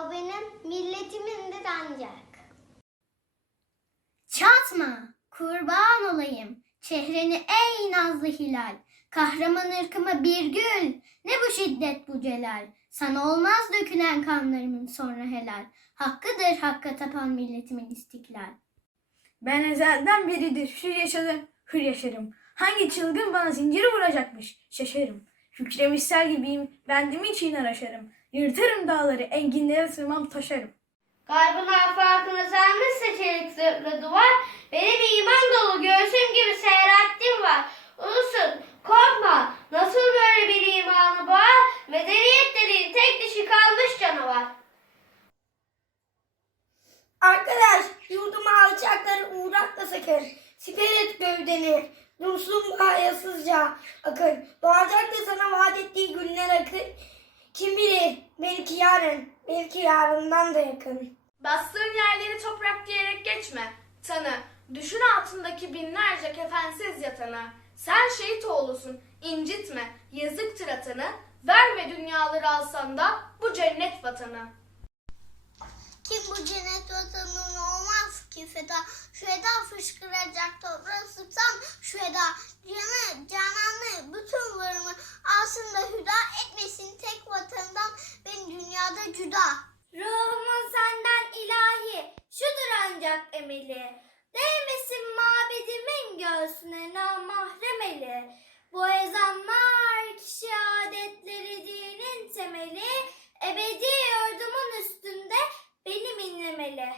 o benim, milletimindir ancak. Çatma, kurban olayım. Çehreni ey nazlı hilal. Kahraman ırkıma bir gül. Ne bu şiddet bu celal. Sana olmaz dökülen kanlarımın sonra helal. Hakkıdır hakka tapan milletimin istiklal. Ben ezelden beridir hür yaşadım, hür yaşarım. Hangi çılgın bana zinciri vuracakmış, şaşarım. Kükremişler gibiyim, bendim için araşarım. Yırtarım dağları, enginlere sığmam taşarım. Kalbin afakını sarmışsa çelik zırhlı duvar, benim iman dolu göğsüm gibi seyrettim var. Ulusun, korkma, nasıl böyle bir imanı boğar, medeniyet dediğin tek dişi kalmış canavar. Arkadaş yurduma alçakları uğratma sakın. Siper et gövdeni. Dursun hayasızca akın. Doğacak da sana vaat ettiği günler akın. Kim bilir belki yarın, belki yarından da yakın. Bastığın yerleri toprak diyerek geçme. Tanı, düşün altındaki binlerce kefensiz yatanı. Sen şehit oğlusun, incitme, yazıktır atanı. Verme dünyaları alsan da bu cennet vatanı. Kim bu cennet vatanının olmaz ki feda. Şu eda fışkıracak toprağı sıksam şu eda. Ancak emeli. Değmesin mabedimin göğsüne namahrem eli. Bu ezanlar kişi adetleri dinin temeli. Ebedi yurdumun üstünde benim inlemeli.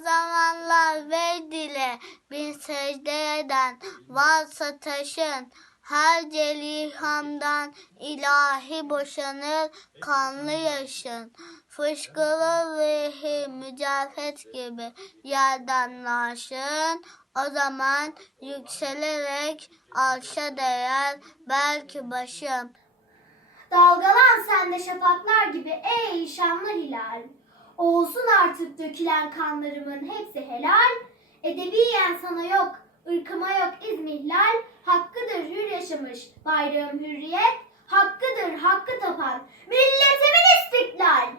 Zamanlar ver dile bin secde eden varsa taşın her celihamdan ilahi boşanır kanlı yaşın. Fışkırır ruhi mücafet gibi yerden naşın. O zaman yükselerek arşa değer belki başım. Dalgalan sende şafaklar gibi ey şanlı hilal. Olsun artık dökülen kanlarımın hepsi helal. Edebiyen sana yok, ırkıma yok izmihlal. Hakkıdır hür yaşamış bayrağım hürriyet. Hakkıdır hakkı tapan milletimin istiklal.